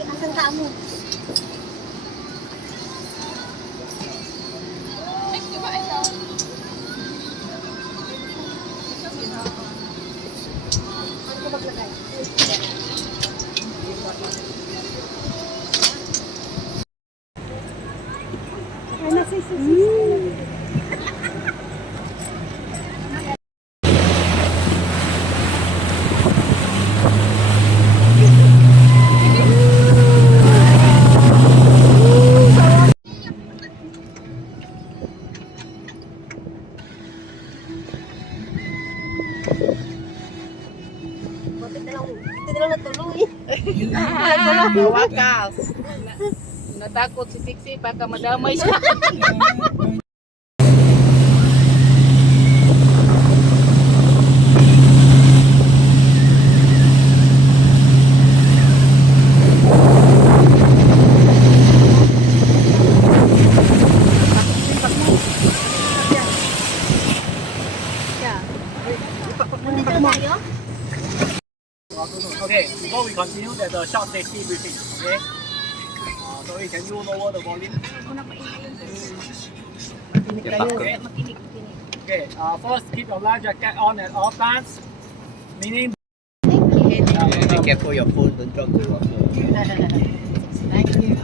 Nasaan kamu? Wakas. Natakot si Siksi baka madamay siya. Okay, before we continue, there's a short safety briefing. Okay. Sorry, can you lower the volume? Okay. Okay. First, keep your life jacket on at all times. Meaning. Be careful your phone, don't drop the water. Thank you.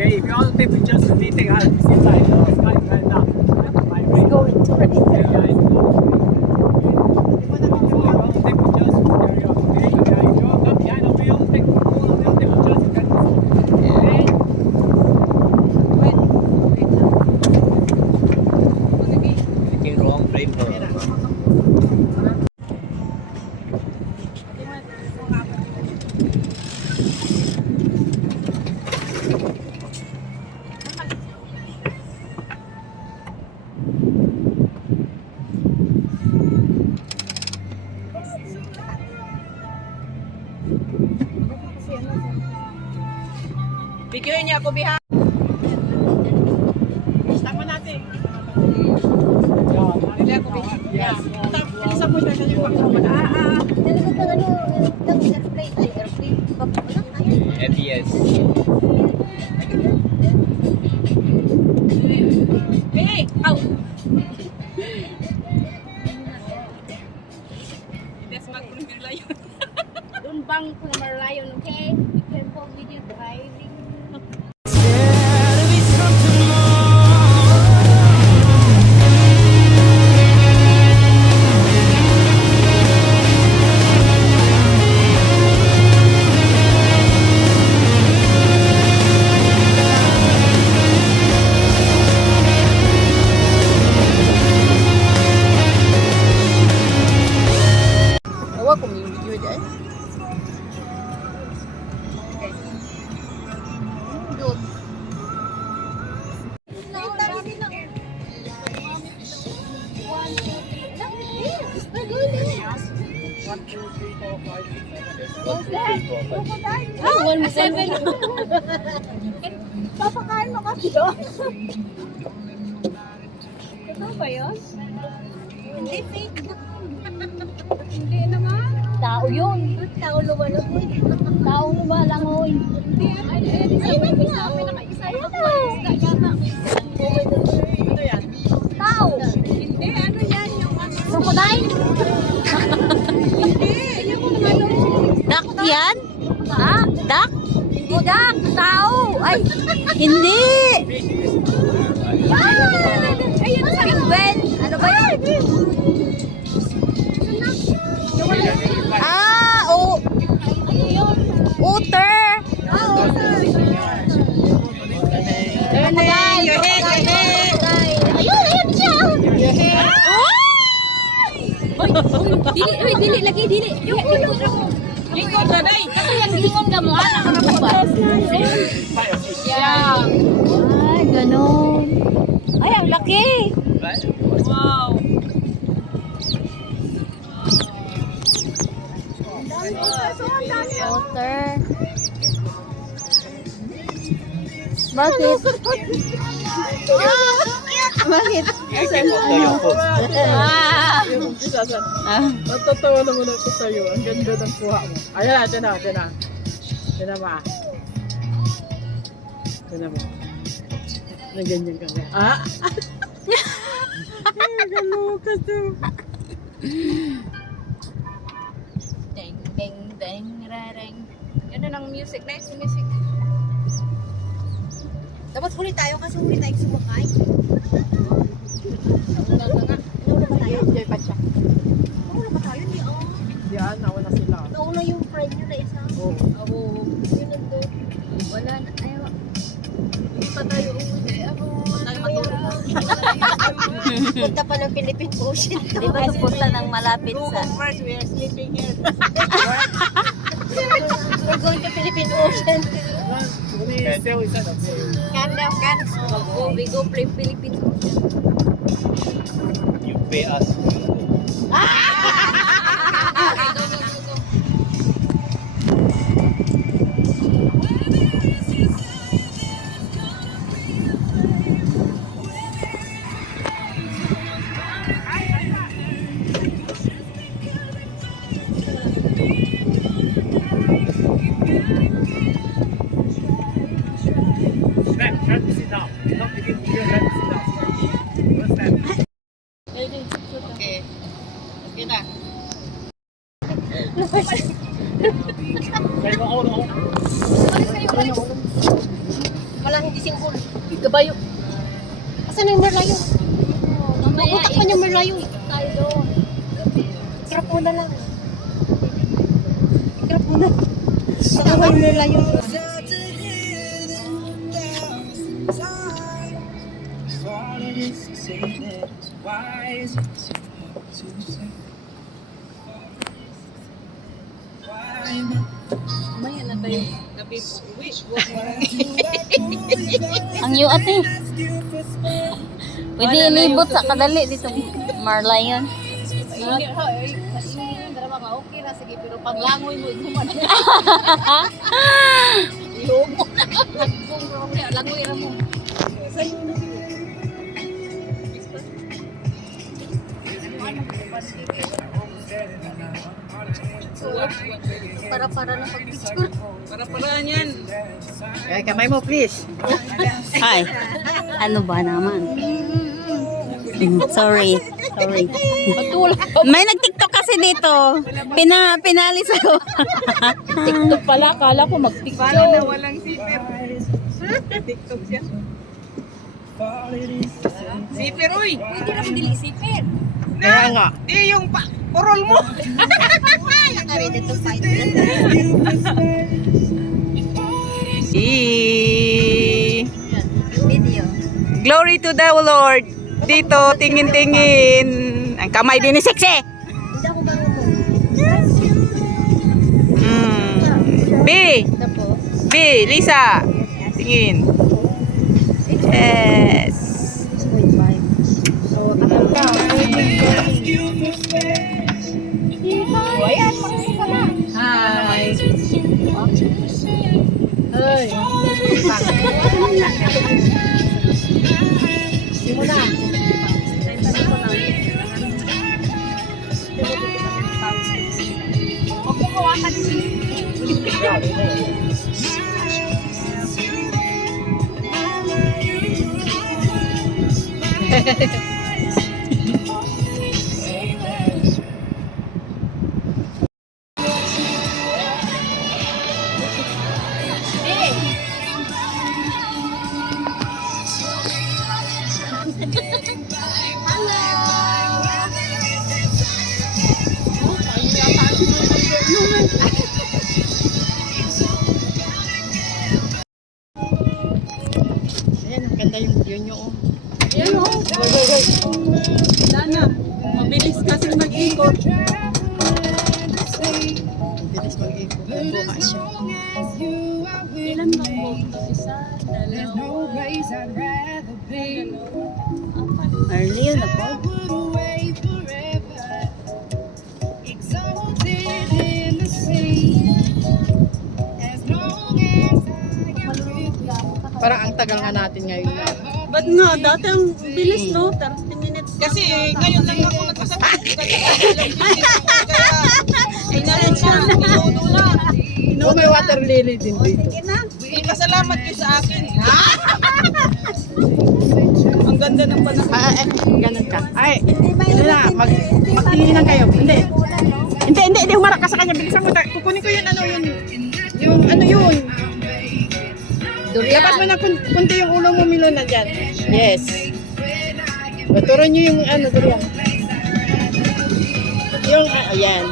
Okay, if you want to take pictures with me, take out. Seems like the sky is right now. It's going to take pictures, carry on. Okay, if you want to come behind the wheel, take pictures. Okay. Taking wrong frame for Bigyan niya ako biha. Tama natin. Bili ako biha. Yes. Isa mo siya kasi pagkakamada. Nalagod ng ano, ng airplane, ay airplane. ABS. Hey! Ow! Yes, magpulong-layon. Don't bang from our lion, okay? Be careful with your driving. Awa ko may video dyan. Dot. Seven. Papakain mo kasi doon. Ito ba yun? Hindi, fake. Hindi naman. Tao yun. Tao lumalangoy. Tao lumalangoy. Hindi, ay, may pisabi na kaisa. Ano yan? Tao. Hindi, ano yan? Yung ano? Crocodile? Hindi, yung mga Duck yan? Ha? Duck? Hindi duck. Tao. Ay, hindi. Ayun sa penguin. Ano ba yun? Ah, otter. Ayun siya. Dili lagi dili. Yung ulo mo. Gingon na dai. Kato yang gingon ka mo ana ka ba? Yeah. Ay, ganun. Ay, ang laki. Right? Wow. Water. Bakit? Bakit? You can water your food. Ah! Natatawa naman ako sa'yo. Ang ganda ng kuha mo. Ayan na, dyan na, dyan na. Dyan na ba? Dyan na ba? Naganyan ka ba? Ah! Galoka to. Ding, ding, ding, rareng. Ganun ang music. Nice music. Dapat huli tayo kasi huli tayo sumakay. Nauna ba tayo? Enjoy pa siya. Nauna ba tayo? Hindi, oh. Yan, nauna sila. Nauna yung friend nyo na isa. Oo. Yun nandun. Wala na. Ayaw. Hindi pa tayo umuwi. Ako. Tayo matulog. Punta pa ng Philippine Ocean. Di ba punta ng malapit sa... First, we are sleeping here. We're going to Philippine Ocean. We still inside the pool. Can. We go play Philippine Ocean. You pay us. Stand, try to sit down. Not begin to feel, try to sit down. First stand. Okay. Okay na. Try to hold on. Wala, hindi singhol. Kabayo. Asan na yung Merlayo? Mabutak pa yung Merlayo. Tayo doon. Ikrap mo na lang. Ikrap mo na. Baka may Merlayo. Maya na tayo. Gabi po. Wish. Ang iyo ate. Pwede ilibot sa kadali dito. Merlion. Drama ka, okay na. Sige, pero panglangoy mo, iguman. Langoy ra mo. Para na pag-picture. Para-paraan yan. Hey, kamay mo please. Ay, ano ba naman? Sorry. May nag-tiktok kasi dito. Pinalis ako. TikTok pala, kala ko mag-TikTok. Paano na walang zipper? TikTok siya. Zipper, uy! Hindi na dili sipir. Kaya nga. Di yung purol mo! Nakari dito fight. Video. Glory to the Lord! Dito, tingin-tingin. Ang kamay din ni Sexy! Hindi ako marunong. B! Tapos, B! Lisa! Tingin. Yes! 6.5. So, takal ka. Ayan, marunong ka na. Hi! Ay. Simula. Magkukuha ka din. Ayan, ang ganda yung view nyo. Ayan o. Wala na. Mabilis kasing mag-ikot. Mabilis mag-ikot. Buka siya. Ilan ba? Arleo na po. Parang ang tagal nga natin ngayon. Ba't nga, dati ang bilis, no? 30 minutes. Kasi ngayon lang ako nagkasakit. Oh, may water lily din dito. Pasalamat kayo sa akin. Ang ganda ng panahon. Ganun ka. Ay, ano na, magtingin lang kayo. Hindi, humarap ka sa kanya. Bilisan mo. Kukunin ko yun, yun. Dapat mo na kunti yung ulo mo, Milo, na dyan. Yes. Turo nyo yung durian. Yung, ayan.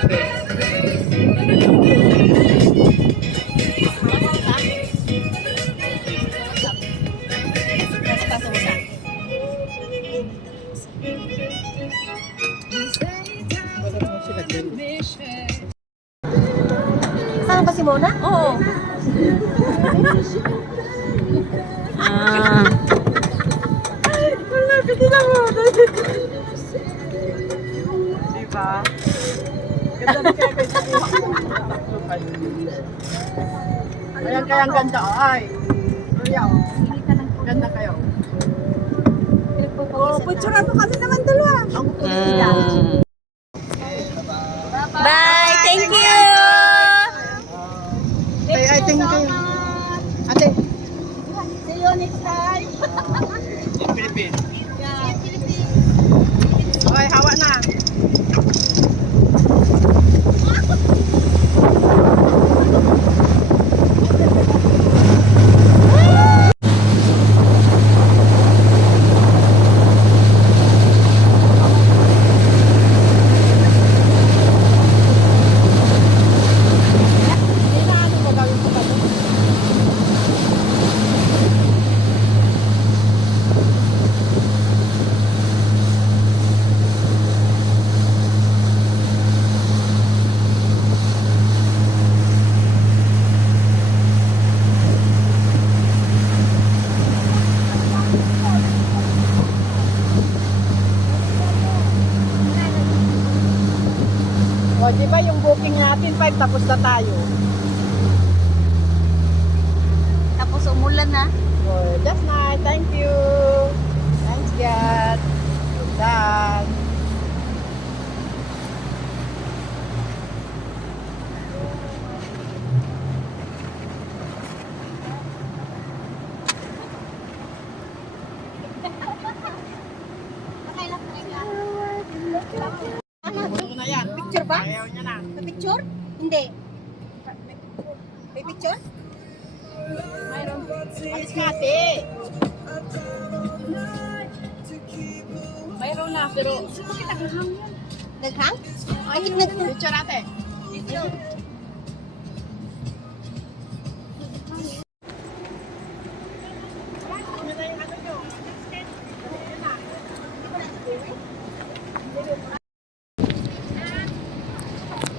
Okay. Saan ba si Mona? Oo. Ah. Diba? Ganda na kaya kayo sa Ayan kaya ang ganda. Ay. Ayan. Ganda kayo. Picture mo kami naman dalawa. Ang Bye! Thank you! I think kayo. Ate. See you next time! In Philippines. Okay, hawa na. O, di ba yung booking natin 5 tapos na tayo. Tapos umulan na. Oh, that's nice. Thank you. Thanks, God. Done. Ano na yan? Picture ba? Ayaw niya na. Sa picture? Hindi. May picture? Alis ka, ate. Mayroon na, pero Naghang? picture ate.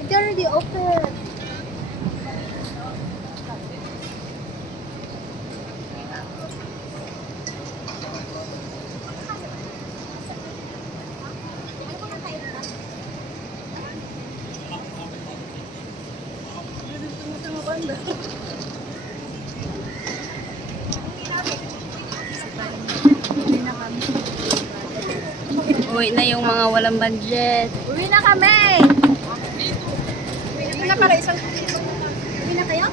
It's already open. Uwi na yung mga walang budget. Uwi na kami! Ito na para isang Uwi na kayo?